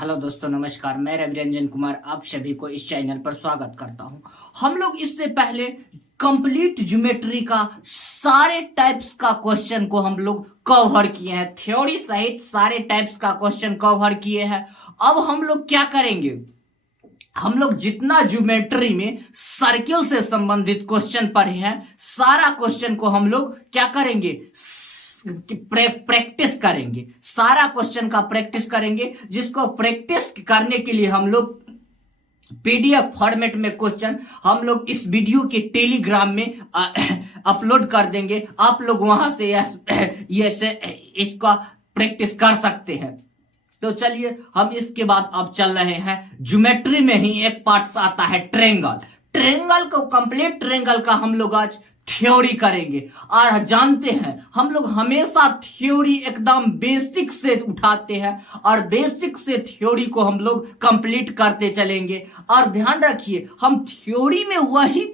Hello दोस्तों, नमस्कार। मैं रवि रंजन कुमार आप सभी को इस चैनल पर स्वागत करता हूं। हम लोग इससे पहले कंप्लीट ज्योमेट्री का सारे टाइप्स का क्वेश्चन को हम लोग कवर किए हैं, थ्योरी सहित सारे टाइप्स का क्वेश्चन कवर किए हैं। अब हम लोग क्या करेंगे, हम लोग जितना ज्योमेट्री में सर्किल से संबंधित क्वेश्चन पढ़े हैं सारा क्वेश्चन को हम लोग क्या करेंगे, प्रैक्टिस करेंगे। सारा क्वेश्चन का प्रैक्टिस करेंगे, जिसको प्रैक्टिस करने के लिए हम लोग पीडीएफ फॉर्मेट में क्वेश्चन हम लोग इस वीडियो के टेलीग्राम में अपलोड कर देंगे। आप लोग वहां से इसका प्रैक्टिस कर सकते हैं। तो चलिए हम इसके बाद अब चल रहे हैं ज्योमेट्री में ही एक पार्ट आता है ट्रेंगल। ट्रेंगल को, कंप्लीट ट्रेंगल का हम लोग आज थ्योरी करेंगे। और जानते हैं हम लोग हमेशा थ्योरी एकदम बेसिक से उठाते हैं और बेसिक से थ्योरी को हम लोग कंप्लीट करते चलेंगे। और ध्यान रखिए, हम थ्योरी में वही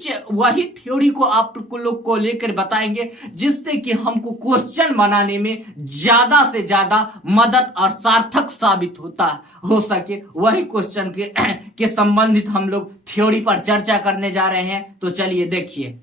थ्योरी को आप लोग को लेकर बताएंगे, जिससे कि हमको क्वेश्चन बनाने में ज्यादा से ज्यादा मदद और सार्थक साबित हो सके। वही क्वेश्चन के संबंधित हम लोग थ्योरी पर चर्चा करने जा रहे हैं। तो चलिए देखिए,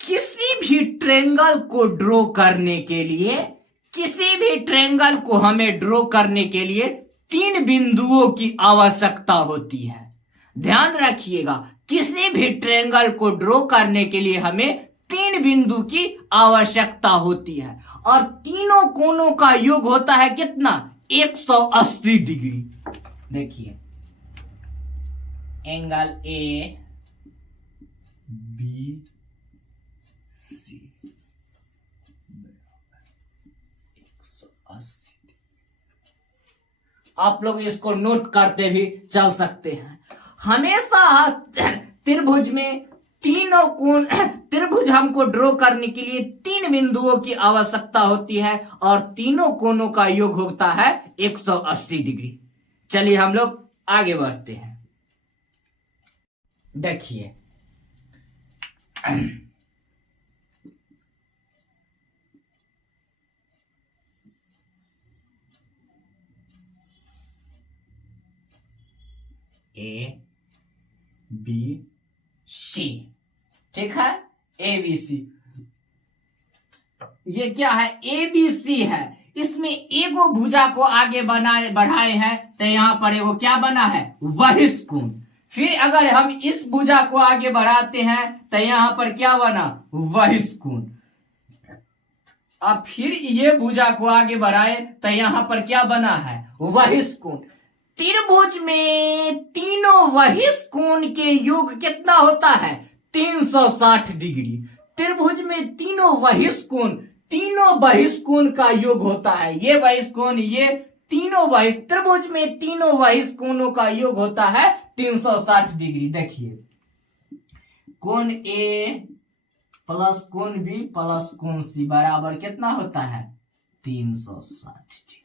किसी भी ट्रेंगल को ड्रॉ करने के लिए, किसी भी ट्रेंगल को हमें ड्रॉ करने के लिए 3 बिंदुओं की आवश्यकता होती है। ध्यान रखिएगा, किसी भी ट्रेंगल को ड्रॉ करने के लिए हमें 3 बिंदु की आवश्यकता होती है और तीनों कोनों का योग होता है कितना, 180 डिग्री। देखिए, एंगल ए बी सी 180। आप लोग इसको नोट करते भी चल सकते हैं। हमेशा त्रिभुज में तीनों कोण, त्रिभुज हमको ड्रॉ करने के लिए 3 बिंदुओं की आवश्यकता होती है और तीनों कोणों का योग होता है 180 डिग्री। चलिए हम लोग आगे बढ़ते हैं। देखिए, ए बी सी, ठीक है, ए बी सी। ये क्या है, ए बी सी है। इसमें एगो भुजा को आगे बढ़ाए हैं तो यहां पर एगो क्या बना है, बहिष्कोण। फिर अगर हम इस भुजा को आगे बढ़ाते हैं तो यहां पर क्या बना, बहिष्कोण। अब फिर ये भुजा को आगे बढ़ाए तो यहां पर क्या बना है, बहिष्कोण। त्रिभुज में तीनों बहिष्कोण के योग कितना होता है, 360 डिग्री। त्रिभुज में तीनों बहिष्कोण का योग होता है, ये बहिष्कोण, ये तीनों त्रिभुज में तीनों बहिष्कोणों का योग होता है 360 डिग्री। देखिए, कोण ए प्लस कोण बी प्लस कोण सी बराबर कितना होता है, 360 डिग्री।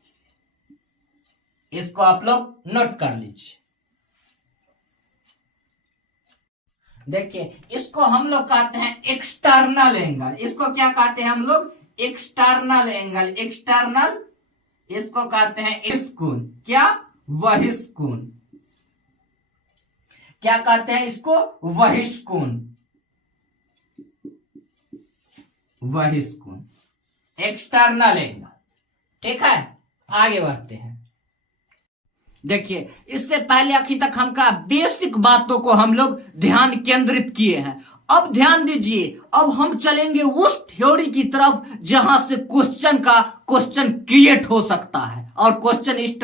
इसको आप लोग नोट कर लीजिए। देखिए, इसको हम लोग कहते हैं एक्सटर्नल एंगल। इसको क्या कहते हैं हम लोग, एक्सटर्नल एंगल। एक्सटर्नल, इसको कहते हैं बहिष्कोण। क्या, बहिष्कोण। क्या कहते हैं इसको, बहिष्कोण। बहिष्कोण, एक्सटर्नल एंगल, ठीक है। आगे बढ़ते हैं। देखिए, इससे पहले आखिर तक हमका बेसिक बातों को हम लोग ध्यान केंद्रित किए हैं। अब ध्यान दीजिए, अब हम चलेंगे उस थ्योरी की तरफ जहां से क्वेश्चन क्रिएट हो सकता है और क्वेश्चन इस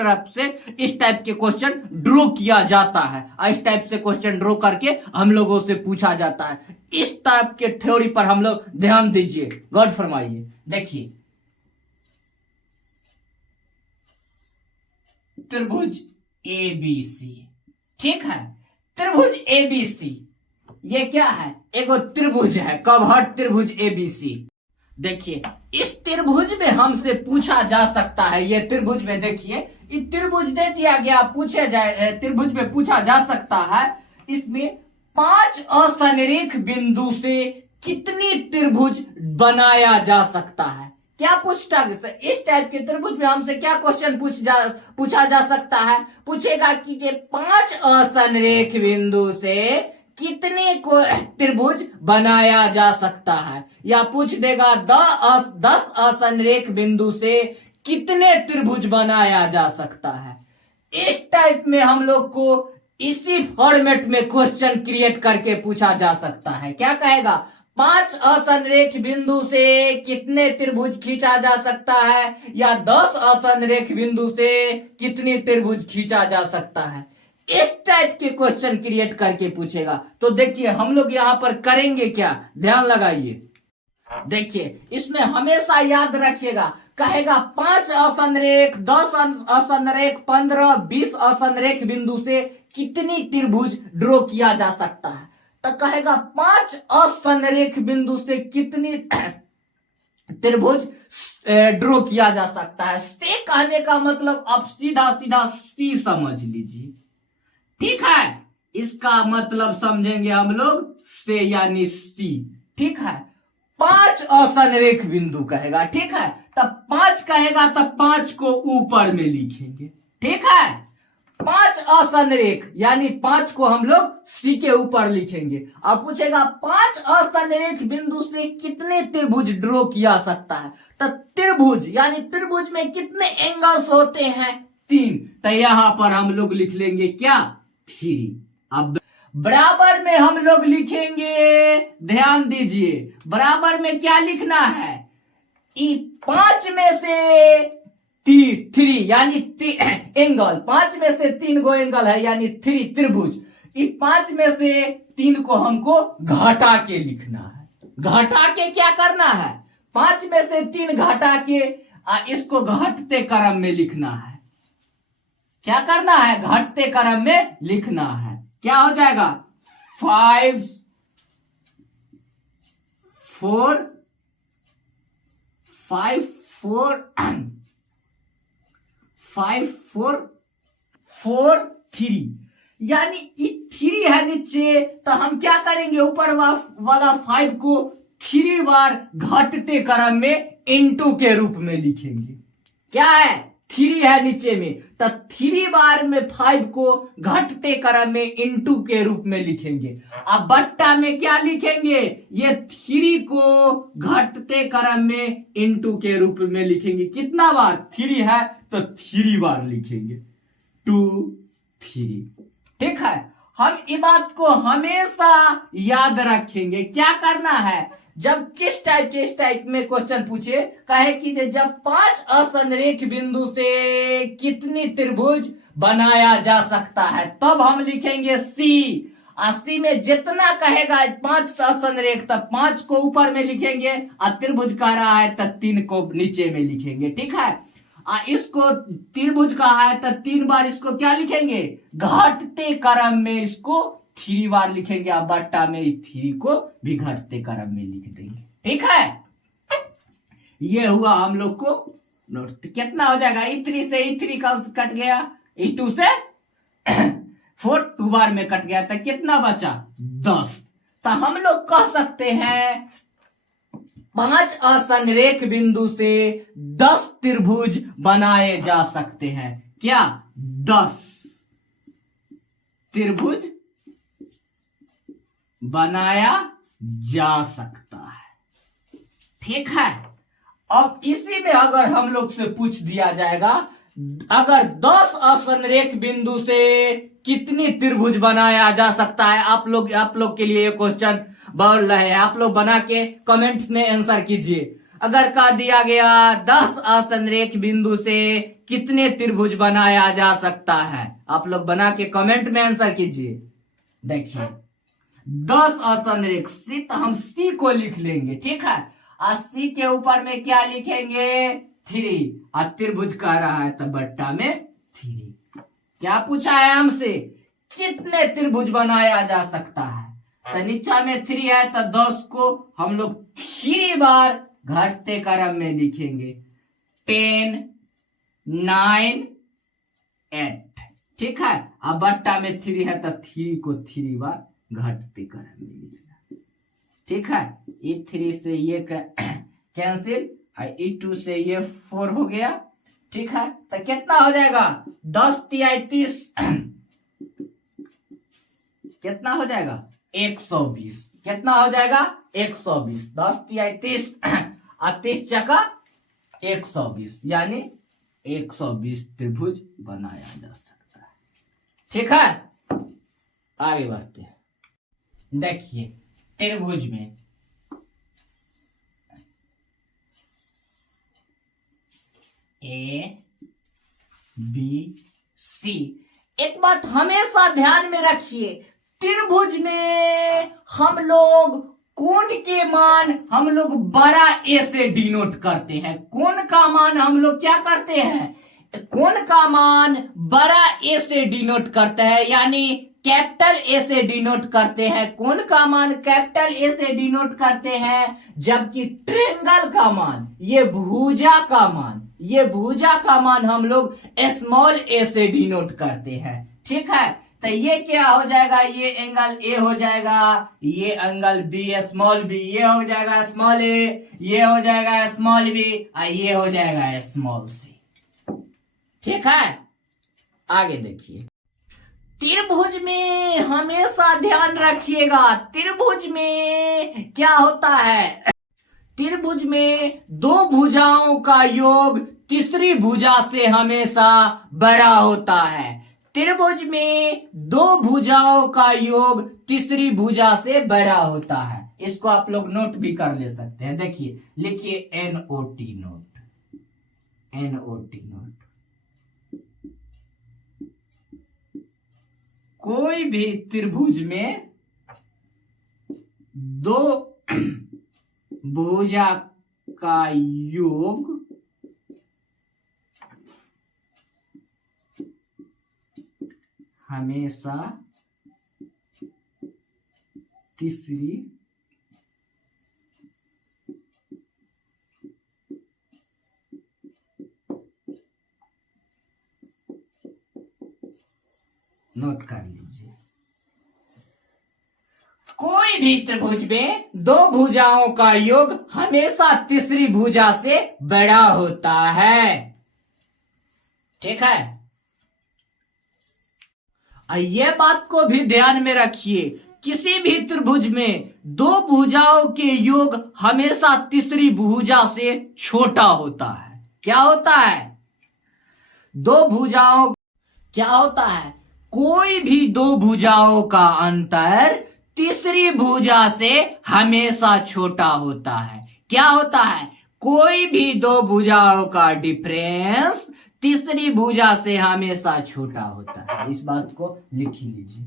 टाइप के क्वेश्चन ड्रॉ किया जाता है और इस टाइप से क्वेश्चन ड्रॉ करके हम लोगों से पूछा जाता है। इस टाइप के थ्योरी पर हम लोग ध्यान दीजिए, गौर फरमाइए। देखिए, त्रिभुज ए बी सी, ठीक है, त्रिभुज ए बी सी। ये क्या है, एगो त्रिभुज है, कवहट त्रिभुज एबीसी। देखिए इस त्रिभुज में हमसे पूछा जा सकता है, ये त्रिभुज में देखिए ये त्रिभुज दे दिया गया, पूछे जाए त्रिभुज में पूछा जा सकता है इसमें 5 असंरेख बिंदु से कितनी त्रिभुज बनाया जा सकता है। क्या पूछता है इस टाइप के त्रिभुज में हमसे क्या क्वेश्चन पूछा जा सकता है, पूछेगा कि ये 5 असंरेख बिंदु से कितने को त्रिभुज बनाया जा सकता है, या पूछ देगा 10 असंरेख बिंदु से कितने त्रिभुज बनाया जा सकता है। इस टाइप में हम लोग को इसी फॉर्मेट में क्वेश्चन क्रिएट करके पूछा जा सकता है। क्या कहेगा, 5 असंरेख बिंदु से कितने त्रिभुज खींचा जा सकता है, या 10 असंरेख बिंदु से कितने त्रिभुज खींचा जा सकता है। इस टाइप के क्वेश्चन क्रिएट करके पूछेगा। तो देखिए हम लोग यहां पर करेंगे क्या, ध्यान लगाइए। देखिए इसमें हमेशा याद रखिएगा, कहेगा 5 असंरेख, 10 असंरेख, 15, 20 असंरेख बिंदु से कितनी त्रिभुज ड्रॉ किया जा सकता है। तो कहेगा 5 असंरेख बिंदु से कितनी त्रिभुज ड्रॉ किया जा सकता है। से कहने का मतलब आप सीधा सीधा सी समझ लीजिए, ठीक है। इसका मतलब समझेंगे हम लोग से यानी सी, ठीक है। 5 असंरेख बिंदु कहेगा, ठीक है। तब 5 कहेगा तब 5 को ऊपर में लिखेंगे, ठीक है। 5 असंरेख यानी 5 को हम लोग सी के ऊपर लिखेंगे। अब पूछेगा 5 असंरेख बिंदु से कितने त्रिभुज ड्रॉ किया सकता है। तो त्रिभुज यानी त्रिभुज में कितने एंगल्स होते हैं, 3। तो यहां पर हम लोग लिख लेंगे क्या, 3। अब बराबर में हम लोग लिखेंगे, ध्यान दीजिए, बराबर में क्या लिखना है, 5 में से 3 यानी एंगल, 5 में से 3 गो एंगल है यानी 3 त्रिभुज। 5 में से 3 को हमको घटा के लिखना है। घटा के क्या करना है, 5 में से 3 घटा के इसको घटते क्रम में लिखना है। क्या करना है, घटते क्रम में लिखना है। क्या हो जाएगा, 5 4 5 4 5 4 4 3 यानी 3 है नीचे, तो हम क्या करेंगे, ऊपर वाला 5 को 3 बार घटते क्रम में इंटू के रूप में लिखेंगे। क्या है, 3 है नीचे में, तो 3 बार में 5 को घटते क्रम में इंटू के रूप में लिखेंगे। अब बट्टा में क्या लिखेंगे, ये 3 को घटते क्रम में इंटू के रूप में लिखेंगे। कितना बार, 3 है तो 3 बार लिखेंगे, 2 3, ठीक है। हम इस बात को हमेशा याद रखेंगे। क्या करना है, जब किस टाइप के इस टाइप में क्वेश्चन पूछे, कहे कि जब 5 असंरेख बिंदु से कितनी त्रिभुज बनाया जा सकता है, तब हम लिखेंगे सी। सी में जितना कहेगा 5 असंरेख, तब 5 को ऊपर में लिखेंगे, और त्रिभुज कह रहा है तो 3 को नीचे में लिखेंगे, ठीक है। इसको त्रिभुज कहा है तो 3 बार इसको क्या लिखेंगे, घटते क्रम में इसको 3 बार लिखेंगे। आप बट्टा में 3 को भी घटते क्रम में लिख देंगे, ठीक है। ये हुआ हम लोग को नोट। कितना हो जाएगा, E3 से E3 का कट गया, E2 से 4 2 बार में कट गया, तो कितना बचा, 10। तो हम लोग कह सकते हैं 5 असंरेख बिंदु से 10 त्रिभुज बनाए जा सकते हैं। क्या, 10 त्रिभुज बनाया जा सकता है, ठीक है। अब इसी में अगर हम लोग से पूछ दिया जाएगा, अगर 10 असंरेख बिंदु से कितनी त्रिभुज बनाया जा सकता है, आप लोग के लिए ये क्वेश्चन बोल रहे हैं, आप लोग बना के कमेंट्स में आंसर कीजिए। अगर कह दिया गया 10 असंरेख बिंदु से कितने त्रिभुज बनाया जा सकता है, आप लोग बना के कमेंट में आंसर कीजिए। देखिए 10 असंरेख सी, तो हम सी को लिख लेंगे, ठीक है। और सी के ऊपर में क्या लिखेंगे, 3, और त्रिभुज कह रहा है तो बट्टा में 3। क्या पूछा है हमसे, कितने त्रिभुज बनाया जा सकता है, तो नीचा में 3 है तो 10 को हम लोग 3 बार घटते क्रम में लिखेंगे। 10, 9, 8। ठीक है। अब बट्टा में 3 है तो 3 को 3 बार घटते क्रम में लिखना। ठीक है। ये 3 से ये कैंसिल, E2 से ये 4 हो गया। ठीक है। तो कितना हो जाएगा? 10 तिया 30 कितना हो जाएगा? 120। कितना हो जाएगा? 120। 10 तिया 30 और 30 चका 120, यानी 120 त्रिभुज बनाया जा सकता है। ठीक है। आगे बढ़ते हैं। देखिए त्रिभुज में ABC, एक बात हमेशा ध्यान में रखिए, त्रिभुज में हम लोग कोण के मान हम लोग बड़ा ए से डिनोट करते हैं। कोण का मान हम लोग क्या करते हैं? कोण का मान बड़ा ए से डिनोट करते हैं, यानी कैपिटल ए से डिनोट करते हैं। कोण का मान कैपिटल ए से डिनोट करते हैं, जबकि ट्रायंगल का मान, ये भुजा का मान हम लोग स्मॉल ए से डिनोट करते हैं। ठीक है। तो ये क्या हो जाएगा? ये एंगल ए हो जाएगा, ये एंगल बी स्मॉल बी, ये हो जाएगा स्मॉल ए, ये हो जाएगा स्मॉल बी, और ये हो जाएगा स्मॉल सी। ठीक है। आगे देखिए, त्रिभुज में हमेशा ध्यान रखिएगा, त्रिभुज में क्या होता है? त्रिभुज में 2 भुजाओं का योग तीसरी भुजा से हमेशा बड़ा होता है। त्रिभुज में 2 भुजाओं का योग तीसरी भुजा से बड़ा होता है। इसको आप लोग नोट भी कर ले सकते हैं। देखिए, लिखिए NOT नोट, NOT नोट। कोई भी त्रिभुज में 2 भुजा का योग हमेशा तीसरी नोट कर लीजिए, कोई भी त्रिभुज में 2 भुजाओं का योग हमेशा तीसरी भुजा से बड़ा होता है। ठीक है। ये बात को भी ध्यान में रखिए, किसी भी त्रिभुज में 2 भुजाओं के योग हमेशा तीसरी भुजा से छोटा होता है। क्या होता है? 2 भुजाओं क्या होता है? कोई भी 2 भुजाओं का अंतर तीसरी भुजा से हमेशा छोटा होता है। क्या होता है? कोई भी 2 भुजाओं का डिफरेंस तीसरी भुजा से हमेशा छोटा होता है। इस बात को लिख लीजिए।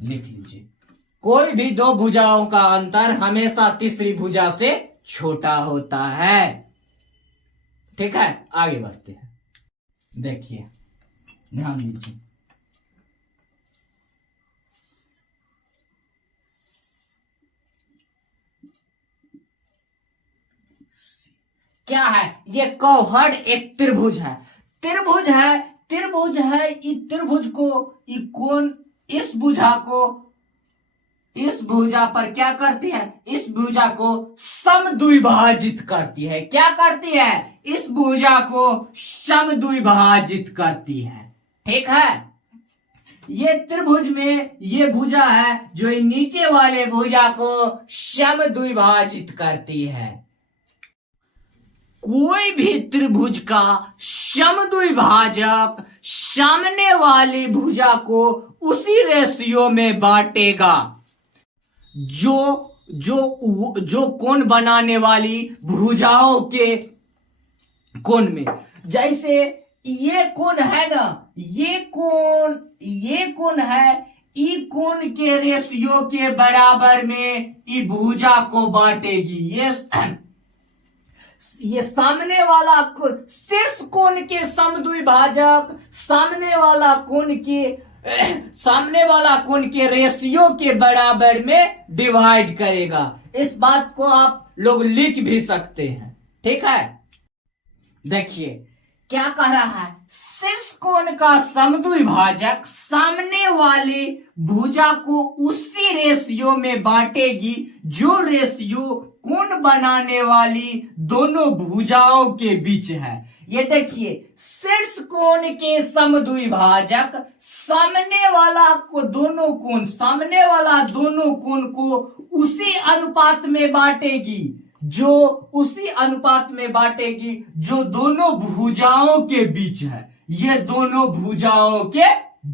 लिख लीजिए, कोई भी 2 भुजाओं का अंतर हमेशा तीसरी भुजा से छोटा होता है। ठीक है। आगे बढ़ते हैं। देखिए, ध्यान दीजिए, क्या है? ये कौहड़ एक त्रिभुज है। त्रिभुज है, त्रिभुज है। इस त्रिभुज को कोण इस भुजा को इस भुजा पर क्या करती है? इस भुजा को समद्विभाजित करती है। क्या करती है? इस भुजा को समद्विभाजित करती है। ठीक है। ये त्रिभुज में ये भुजा है जो नीचे वाले भुजा को समद्विभाजित करती है। कोई भी त्रिभुज का समद्विभाजक सामने वाली भुजा को उसी रेशियो में बांटेगा जो जो कोण बनाने वाली भुजाओं के कोण में, जैसे ये कोण है ना, ये कोण है, ई कोण के रेशियो के बराबर में ई भुजा को बांटेगी। ये सामने वाला कोण, शीर्ष कोण के समद्विभाजक सामने वाला कोण के रेशियो के बराबर में डिवाइड करेगा। इस बात को आप लोग लिख भी सकते हैं, ठीक है। देखिए क्या कह रहा है, शीर्ष कोण का समद्विभाजक सामने वाले भुजा को उसी रेशियो में बांटेगी जो रेशियो कोण बनाने वाली दोनों भुजाओं के बीच है। ये देखिए, शीर्ष कोण के समद्विभाजक सामने वाला दोनों कोण को उसी अनुपात में बांटेगी जो दोनों भुजाओं के बीच है। ये दोनों भुजाओं के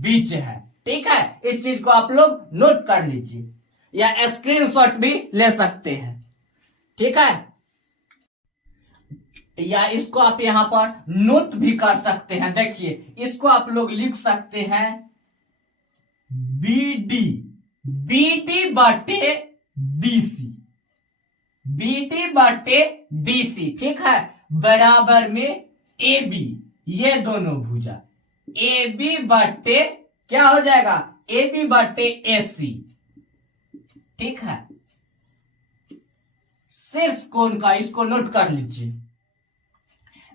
बीच है, ठीक है। इस चीज को आप लोग नोट कर लीजिए या स्क्रीनशॉट भी ले सकते हैं, ठीक है। या इसको आप यहां पर नोट भी कर सकते हैं। देखिए, इसको आप लोग लिख सकते हैं बीडी बटे डीसी, ठीक है, बराबर में AB, ये दोनों भुजा AB बटे क्या हो जाएगा, AB बटे AC, ठीक है। शीर्ष कोण का इसको नोट कर लीजिए,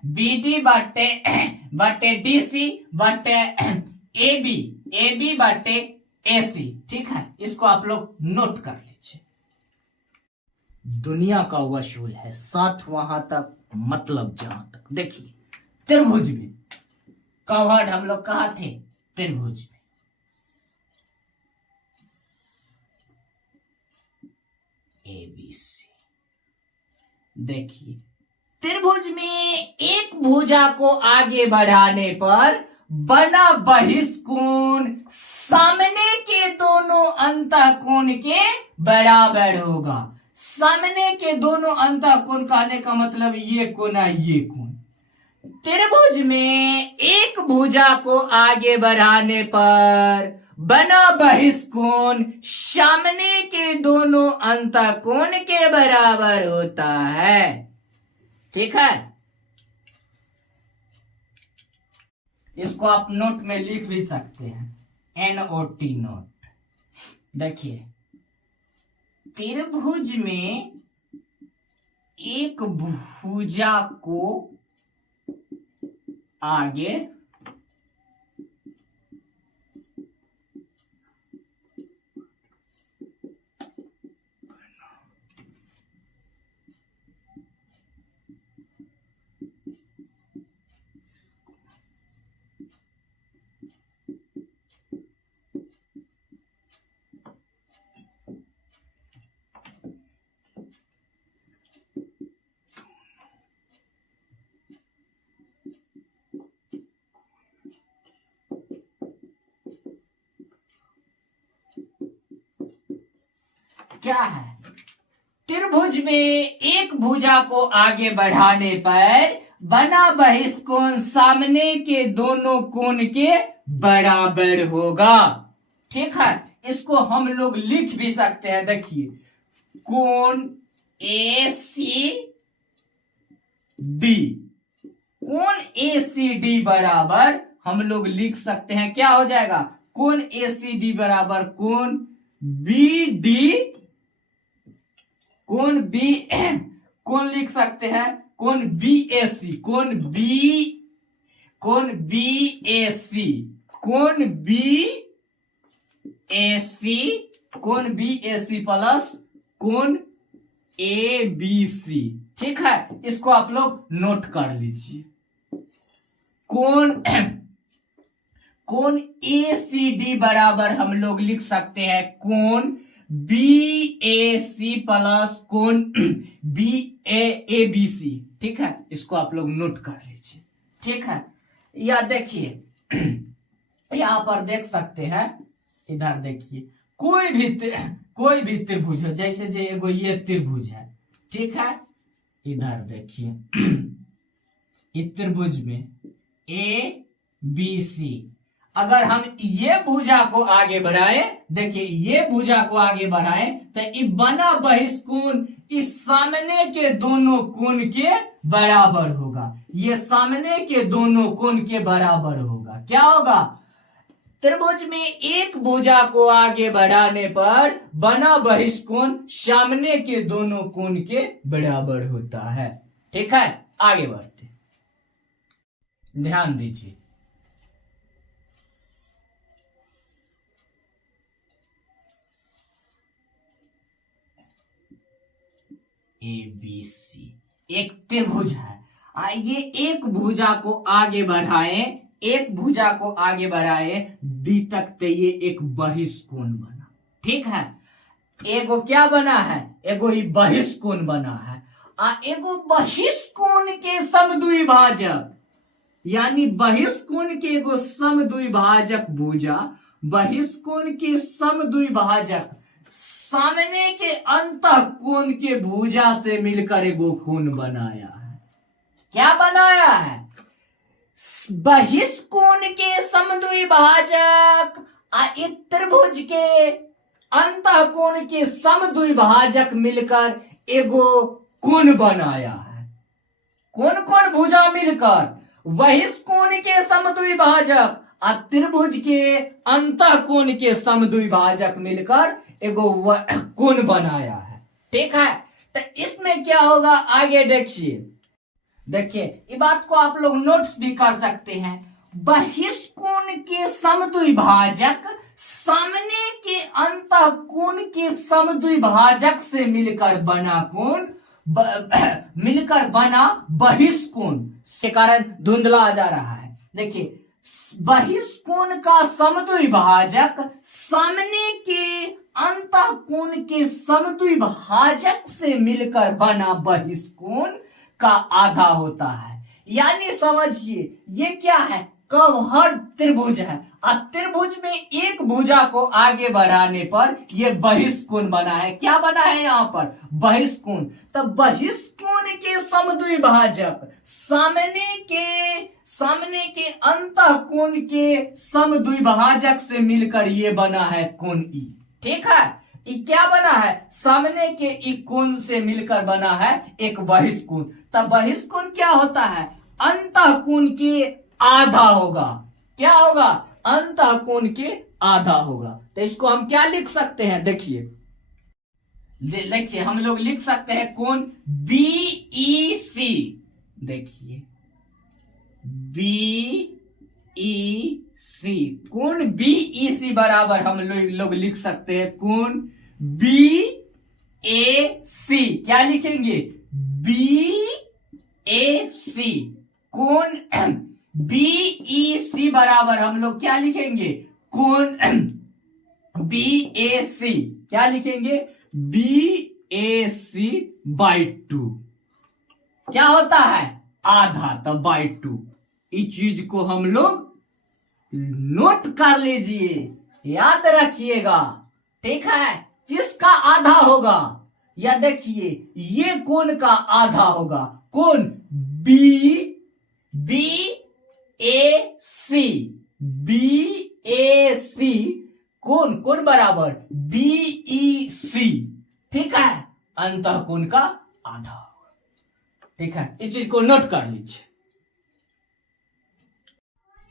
BD बटे DC बटे AB बटे AC, ठीक है। इसको आप लोग नोट कर लीजिए। दुनिया का वसूल है, साथ वहां तक मतलब जहां तक। देखिए, त्रिभुज में कवर्ड हम लोग कहा थे, त्रिभुज में ABC। देखिए, त्रिभुज में एक भुजा को आगे बढ़ाने पर बना बहिष्कोण सामने के दोनों अंतःकोण के बराबर होगा। सामने के दोनों अंतःकोण कहने का मतलब ये कोण है, ये कोण। त्रिभुज में एक भुजा को आगे बढ़ाने पर बना बहिष्कोण सामने के दोनों अंतःकोण के बराबर होता है, ठीक है। इसको आप नोट में लिख भी सकते हैं, NOT नोट। देखिए, त्रिभुज में एक भुजा को आगे क्या है, त्रिभुज में एक भुजा को आगे बढ़ाने पर बना बहिष्कोण सामने के दोनों कोण के बराबर होगा, ठीक है। इसको हम लोग लिख भी सकते हैं। देखिए, कोण ACD बराबर हम लोग लिख सकते हैं, क्या हो जाएगा, कोण ACD बराबर कोण लिख सकते हैं, कोण BAC, कोण BAC प्लस कोण ABC, ठीक है। इसको आप लोग नोट कर लीजिए। कोण ACD बराबर हम लोग लिख सकते हैं कोण BAC प्लस कोण ABC, ठीक है। इसको आप लोग नोट कर लीजिए, ठीक है। या देखिए, यहां पर देख सकते हैं, इधर देखिए, कोई भी त्रिभुज है, जैसे जो एगो ये त्रिभुज है, ठीक है, इधर देखिए इस त्रिभुज में ए बी सी, अगर हम ये भुजा को आगे बढ़ाए, देखिए ये भुजा को आगे बढ़ाए तो ये बना बहिष्कोण इस सामने के दोनों कोण के बराबर होगा, ये सामने के दोनों कोण के बराबर होगा। क्या होगा? त्रिभुज में एक भुजा को आगे बढ़ाने पर बना बहिष्कोण सामने के दोनों कोण के बराबर होता है। ठीक है, आगे बढ़ते, ध्यान दीजिए। ए बी सी एक त्रिभुज है, ये एक भुजा को आगे बढ़ाए, एक भुजा को आगे बढ़ाए डी तक, तो ये एक बहिष्कोण बना। ठीक है, एगो क्या बना है? एगो ही बहिष्कोण बना है। एगो बहिष्कोण के समद्विभाजक, यानी बहिष्कोण के एगो समद्विभाजक भुजा, बहिष्कोण के समद्विभाजक सामने के अंतः कोण के भुजा से मिलकर एगो कोण बनाया है। क्या बनाया है? बहिष्कोण के समद्विभाजक एक त्रिभुज के अंतः कोण के समद्विभाजक मिलकर एगो कोण बनाया है। कौन कौन भुजा मिलकर? बहिष्कोण के समद्विभाजक और त्रिभुज के अंतः कोण के समद्विभाजक मिलकर एगो कोण बनाया है। ठीक है, तो इसमें क्या होगा आगे देखिए। देखिए, ये बात को आप लोग नोट्स भी कर सकते हैं। बहिष्कोण के समद्विभाजक सामने के अंतः कोण के समद्विभाजक से मिलकर बना कोण, मिलकर बना बहिष्कोण के कारण धुंधला जा रहा है। देखिए, बहिष्कोण का समद्विभाजक सामने के अंतः कोण के समद्विभाजक से मिलकर बना बहिष्कोण का आधा होता है। यानी समझिए ये क्या है? कवहर त्रिभुज है और त्रिभुज में एक भुजा को आगे बढ़ाने पर यह बहिष्कोण बना है। क्या बना है यहाँ पर? बहिष्कोण। तो बहिष्कोण के समद्विभाजक सामने के अंतः कोण के समद्विभाजक से मिलकर ये बना है कोण ई। ठीक है, ये क्या बना है? सामने के ई कोण से मिलकर बना है एक बहिष्कोण। तब बहिष्कोण क्या होता है? अंतः कोण के आधा होगा। क्या होगा? अंतः कोण के आधा होगा। तो इसको हम क्या लिख सकते हैं? देखिए हम लोग लिख सकते हैं कोण बीईसी। देखिए बीईसी, कोण बीईसी बराबर हम लोग लिख सकते हैं कोण बीएसी। क्या लिखेंगे? बीएसी। कोण बीईसी बराबर हम लोग क्या लिखेंगे? कोण बीएसी। क्या लिखेंगे? BAC by 2। क्या होता है? आधा, तो बाई 2। इस चीज को हम लोग नोट कर लीजिए, याद रखिएगा। ठीक है, किसका आधा होगा? या देखिए ये कोण का आधा होगा। कोण BAC कोण बराबर BEC। ठीक है, अंतः कोण का आधा। ठीक है, इस चीज को नोट कर लीजिए।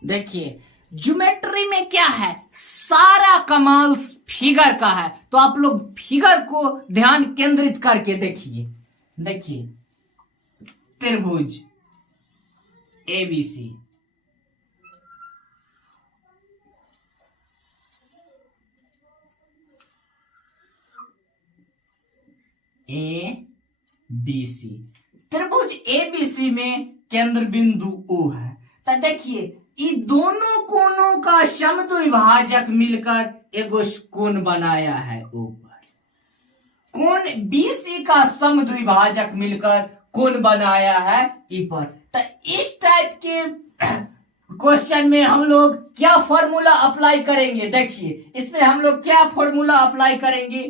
देखिए ज्योमेट्री में क्या है? सारा कमाल फिगर का है। तो आप लोग फिगर को ध्यान केंद्रित करके देखिए। देखिए त्रिभुज ABC, ABC, त्रिभुज ABC में केंद्र बिंदु O है। तो देखिए ये दोनों कोणों का समद्विभाजक मिलकर एगो कोण बनाया है ऊपर। कोण BC का समद्विभाजक मिलकर कोण बनाया है ऊपर। तो इस टाइप के क्वेश्चन में हम लोग क्या फॉर्मूला अप्लाई करेंगे? देखिए इसमें हम लोग क्या फॉर्मूला अप्लाई करेंगे?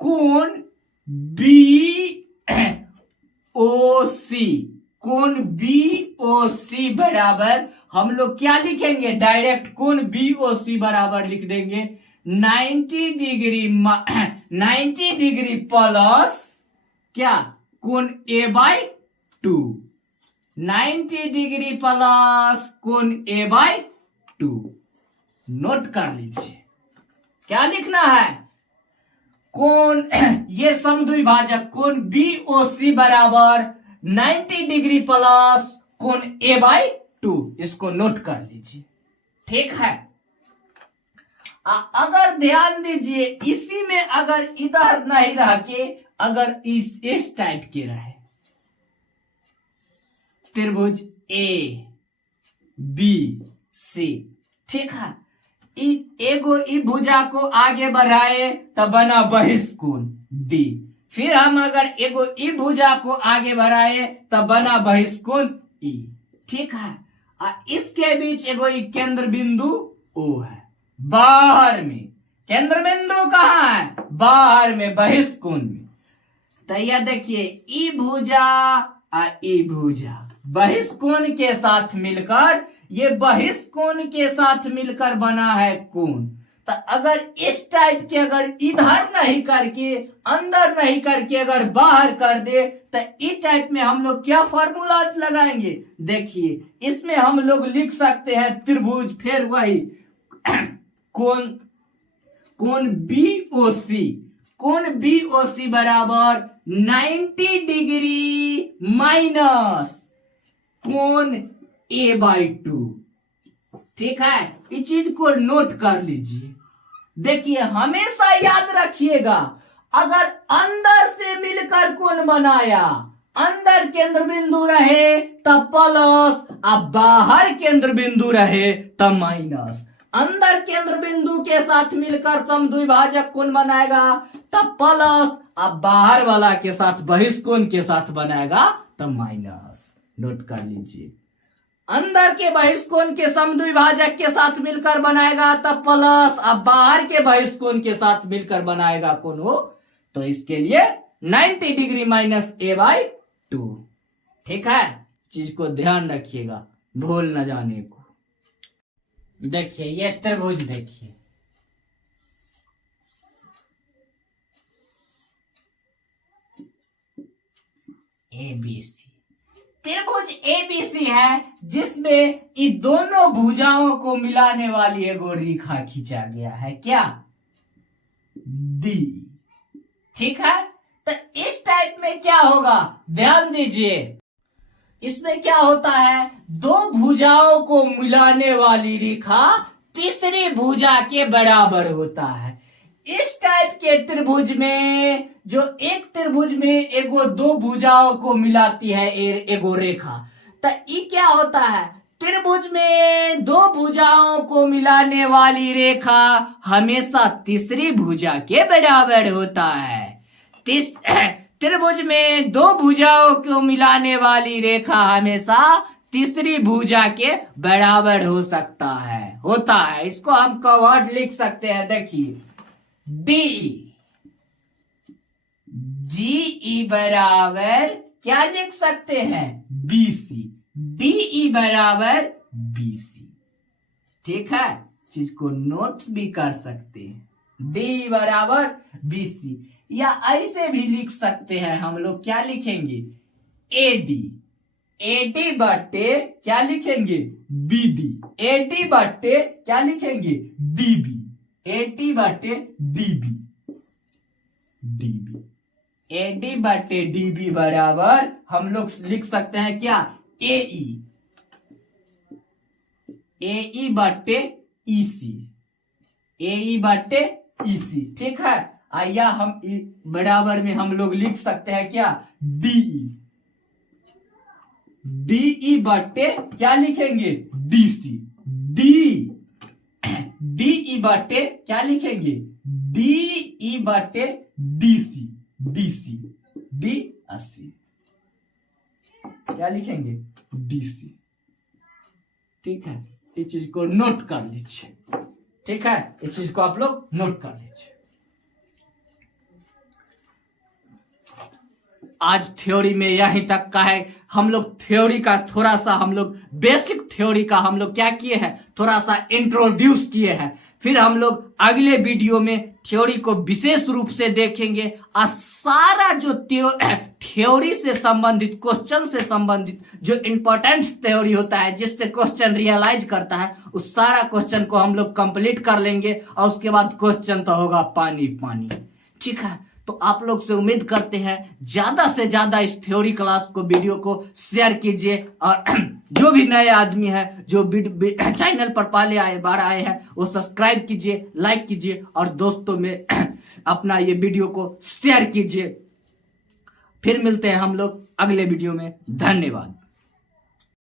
कोण बी ओ सी, कोण बी ओ सी बराबर हम लोग क्या लिखेंगे, डायरेक्ट कोण बी ओ सी बराबर लिख देंगे 90 डिग्री 90 डिग्री प्लस क्या, कोण ए बाय 2, 90 डिग्री प्लस कोण ए बाय 2। नोट कर लीजिए क्या लिखना है, कोण ये समद्विभाजक कोण बी ओ सी बराबर 90 डिग्री प्लस कोण ए बाय 2, इसको नोट कर लीजिए। ठीक है, अगर ध्यान दीजिए इसी में अगर इधर नहीं रह के अगर इस टाइप के रहे त्रिभुज ए बी सी, ठीक है, एगो ई भुजा को आगे बढ़ाए तो बना बहिष्कोण डी, फिर हम अगर एगो ई भुजा को आगे बढ़ाए तो बना बहिष्कोण ई। ठीक है, इसके बीच एगो ई केंद्र बिंदु ओ है, बाहर में केंद्र बिंदु कहाँ है, बाहर में बहिष्कोण में। तो यह देखिए ई भुजा और ई भुजा बहिष्कोण के साथ मिलकर, ये बहिष्कोण के साथ मिलकर बना है कोण। तो अगर इस टाइप के अगर इधर नहीं करके अंदर नहीं करके अगर बाहर कर दे तो इस टाइप में हम लोग क्या फॉर्मूला लगाएंगे, देखिए इसमें हम लोग लिख सकते हैं त्रिभुज, फिर वही कोण बी ओ सी, कोण बी ओ सी बराबर 90 डिग्री माइनस कोण ए बाय 2। ठीक है, इस चीज को नोट कर लीजिए। देखिए हमेशा याद रखिएगा, अगर अंदर से मिलकर कोण बनाया, अंदर केंद्र बिंदु रहे तब प्लस, अब बाहर केंद्र बिंदु रहे तब माइनस। अंदर केंद्र बिंदु के साथ मिलकर समद्विभाजक कोण बनाएगा तब प्लस, अब बाहर वाला के साथ बहिष्कोण के साथ बनाएगा तब माइनस। नोट कर लीजिए, अंदर के बहिष्कोण के समद्विभाजक के साथ मिलकर बनाएगा तब प्लस, अब बाहर के बहिष्कोण के साथ मिलकर बनाएगा कोण हो, तो इसके लिए 90 डिग्री माइनस ए बाय 2। ठीक है, चीज को ध्यान रखिएगा, भूल न जाने को। देखिए ये त्रिभुज देखिए, ए बी सी, त्रिभुज एबीसी है जिसमें इन दोनों भुजाओं को मिलाने वाली एगो रेखा खींचा गया है, क्या, डी। ठीक है, तो इस टाइप में क्या होगा, ध्यान दीजिए, इसमें क्या होता है, दो भुजाओं को मिलाने वाली रेखा तीसरी भुजा के बराबर होता है। इस टाइप के त्रिभुज में, जो एक त्रिभुज में एगो दो भुजाओं को मिलाती है एगो रेखा, तो ये क्या होता है, त्रिभुज में दो भुजाओं को मिलाने वाली रेखा हमेशा तीसरी भुजा के बराबर होता है। त्रिभुज में दो भुजाओं को मिलाने वाली रेखा हमेशा तीसरी भुजा के बराबर हो सकता है, होता है। इसको हम कवर्ड लिख सकते हैं, देखिए डी जी बराबर क्या लिख सकते हैं, बीसी, डी बराबर बीसी। ठीक है, चीज को नोट भी कर सकते हैं, डी बराबर बीसी, या ऐसे भी लिख सकते हैं हम लोग, क्या लिखेंगे, एडी, एडी बट्टे क्या लिखेंगे, बीडी, एडी बट्टे क्या लिखेंगे, डीबी, एडी बटे डीबी, डीबी, एडी बटे डीबी बराबर हम लोग लिख सकते हैं क्या, एई, एई बटे ईसी, एई बटे ईसी। ठीक है, आइया हम बराबर में हम लोग लिख सकते हैं क्या, डीई, डीई बटे क्या लिखेंगे, डीसी, डी, डीई बटे क्या लिखेंगे, डीई बटे डीसी, डीसी, डी 80 क्या लिखेंगे, डीसी। ठीक है, इस चीज को नोट कर लीजिए। ठीक है, इस चीज को आप लोग नोट कर लीजिए। आज थ्योरी में यहीं तक का है। हम लोग थ्योरी का थोड़ा सा हम लोग बेसिक थ्योरी का हम लोग क्या किए हैं, थोड़ा सा इंट्रोड्यूस किए हैं। फिर हम लोग अगले वीडियो में थ्योरी को विशेष रूप से देखेंगे और सारा जो थ्योरी से संबंधित, क्वेश्चन से संबंधित जो इंपॉर्टेंट थ्योरी होता है जिससे क्वेश्चन रियलाइज करता है, उस सारा क्वेश्चन को हम लोग कंप्लीट कर लेंगे और उसके बाद क्वेश्चन तो होगा पानी पानी। ठीक है, तो आप लोग से उम्मीद करते हैं ज्यादा से ज्यादा इस थ्योरी क्लास को, वीडियो को शेयर कीजिए और जो भी नए आदमी है जो चैनल पर पहले बार आए हैं वो सब्सक्राइब कीजिए, लाइक कीजिए और दोस्तों में अपना ये वीडियो को शेयर कीजिए। फिर मिलते हैं हम लोग अगले वीडियो में। धन्यवाद।